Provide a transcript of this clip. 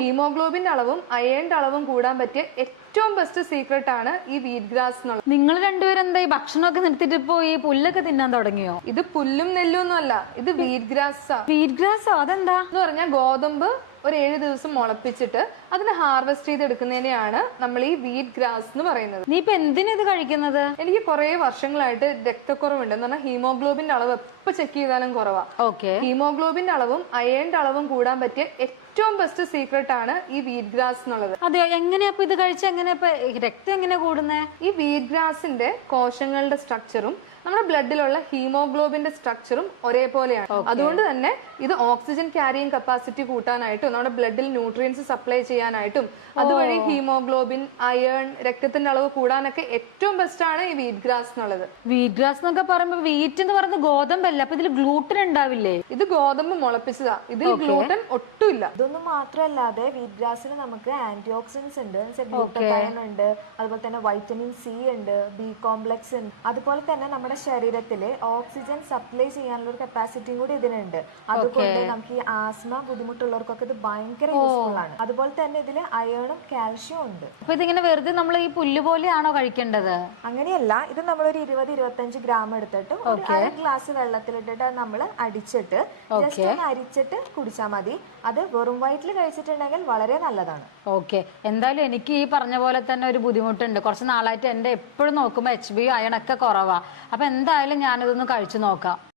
ഹീമോഗ്ലോബിന്റെ അളവും അയേണിന്റെ അളവും കൂടാൻ പറ്റിയ ഏറ്റവും ബെസ്റ്റ് സീക്രട്ട് ആണ് ഈ വീറ്റ് ഗ്രാസ് എന്നുള്ളത്. നിങ്ങൾ രണ്ടുപേരും എന്താ ഈ ഭക്ഷണമൊക്കെ നിർത്തിട്ട് പോയി പുല്ലൊക്കെ തിന്നാൻ തുടങ്ങിയോ? ഇത് പുല്ലും നെല്ലും ഒന്നും അല്ല, ഇത് വീറ്റ് ഗ്രാസ്. വീറ്റ് ഗ്രാസോ? അതെന്താ എന്ന് പറഞ്ഞാൽ ഗോതമ്പ് ഒരു 7 ദിവസം മുളപ്പിച്ചിട്ട് അതിനെ ഹാർവെസ്റ്റ് ചെയ്തെടുക്കുന്നതിനെയാണ് നമ്മൾ ഈ വീറ്റ് ഗ്രാസ് എന്ന് പറയുന്നത്. നീ ഇപ്പൊ എന്തിനാ ഇത് കഴിക്കുന്നത്? എനിക്ക് കുറെ വർഷങ്ങളായിട്ട് രക്തക്കുറവുണ്ട്. എന്ന് പറഞ്ഞാൽ ഹീമോഗ്ലോബിന്റെ അളവ് എപ്പോ ചെക്ക് ചെയ്താലും കുറവാ. ഹീമോഗ്ലോബിന്റെ അളവും അയേണിന്റെ അളവും കൂടാൻ പറ്റിയ ഏറ്റവും ബെസ്റ്റ് സീക്രട്ട് ആണ് ഈ വീറ്റ് ഗ്രാസ് എന്നുള്ളത്. അതെ, എങ്ങനെയാ ഇത് കഴിച്ച എങ്ങനെയാ രക്തം എങ്ങനെ കൂടുന്നേ? ഈ വീറ്റ് ഗ്രാസിന്റെ കോശങ്ങളുടെ സ്ട്രക്ചറും നമ്മുടെ ബ്ലഡിലുള്ള ഹീമോഗ്ലോബിന്റെ സ്ട്രക്ചറും ഒരേപോലെയാണ്. അതുകൊണ്ട് തന്നെ ഇത് ഓക്സിജൻ ക്യാരിയിങ് കപ്പാസിറ്റി കൂട്ടാനായിട്ടും നമ്മുടെ ബ്ലഡിൽ ന്യൂട്രിയൻസ് സപ്ലൈ ചെയ്യാനായിട്ടും അതുവഴി ഹീമോഗ്ലോബിൻ, അയേൺ, രക്തത്തിന്റെ അളവ് കൂടാനൊക്കെ ഏറ്റവും ബെസ്റ്റ് ആണ് ഈ വീറ്റ് ഗ്രാസ് എന്നുള്ളത്. വീറ്റ് ഗ്രാസ് എന്നൊക്കെ പറയുമ്പോ വീറ്റ് എന്ന് പറയുന്നത് ഗോതമ്പല്ല, അപ്പൊ ഇതിൽ ഗ്ലൂട്ടൻ ഉണ്ടാവില്ലേ? ഇത് ഗോതമ്പ് മുളപ്പിച്ചതാ, ഇതിൽ ഗ്ലൂട്ടൻ ഒട്ടുമില്ല. ഇതൊന്നും മാത്രമല്ലാതെ വീറ്റ് ഗ്രാസിൽ നമുക്ക് ആന്റി ഓക്സിഡൻസ് ഉണ്ട്, ഗ്ലൂട്ടൻ ഉണ്ട്, അതുപോലെ തന്നെ വൈറ്റമിൻ സി ഉണ്ട്, ബി കോംപ്ലക്സ് ഉണ്ട്. അതുപോലെ തന്നെ നമ്മുടെ ശരീരത്തില് ഓക്സിജൻ സപ്ലൈ ചെയ്യാനുള്ള ഒരു കപ്പാസിറ്റിയും കൂടി ഇതിനുണ്ട്. അതുകൊണ്ട് നമുക്ക് ഈ ആസ്മ ബുദ്ധിമുട്ടുള്ളവർക്കൊക്കെ ഇത് ഭയങ്കര യൂസ്ഫുൾ ആണ്. അതുപോലെ തന്നെ ഇതില് അയേണും കാൽഷ്യം ഉണ്ട്. അപ്പൊ ഇതിങ്ങനെ വെറുതെ നമ്മൾ ഈ പുല്ല് പോലെയാണോ കഴിക്കേണ്ടത്? അങ്ങനെയല്ല, ഇത് നമ്മളൊരു 20-25 ഗ്രാം എടുത്തിട്ട് ഒരു 1 ഗ്ലാസ് വെള്ളത്തിലിട്ടിട്ട് നമ്മൾ അടിച്ചിട്ട് ജസ്റ്റ് ഒന്ന് അരിച്ചിട്ട് കുടിച്ചാൽ മതി. അത് വെറും വയറ്റിൽ കഴിച്ചിട്ടുണ്ടെങ്കിൽ വളരെ നല്ലതാണ്. ഓക്കെ, എന്തായാലും എനിക്ക് ഈ പറഞ്ഞ പോലെ തന്നെ ഒരു ബുദ്ധിമുട്ടുണ്ട്. കുറച്ച് നാളായിട്ട് എന്റെ എപ്പോഴും നോക്കുമ്പോൾ HB അയണൊക്കെ കുറവാ. അപ്പൊ എന്തായാലും ഞാനിതൊന്ന് കഴിച്ചു നോക്കാം.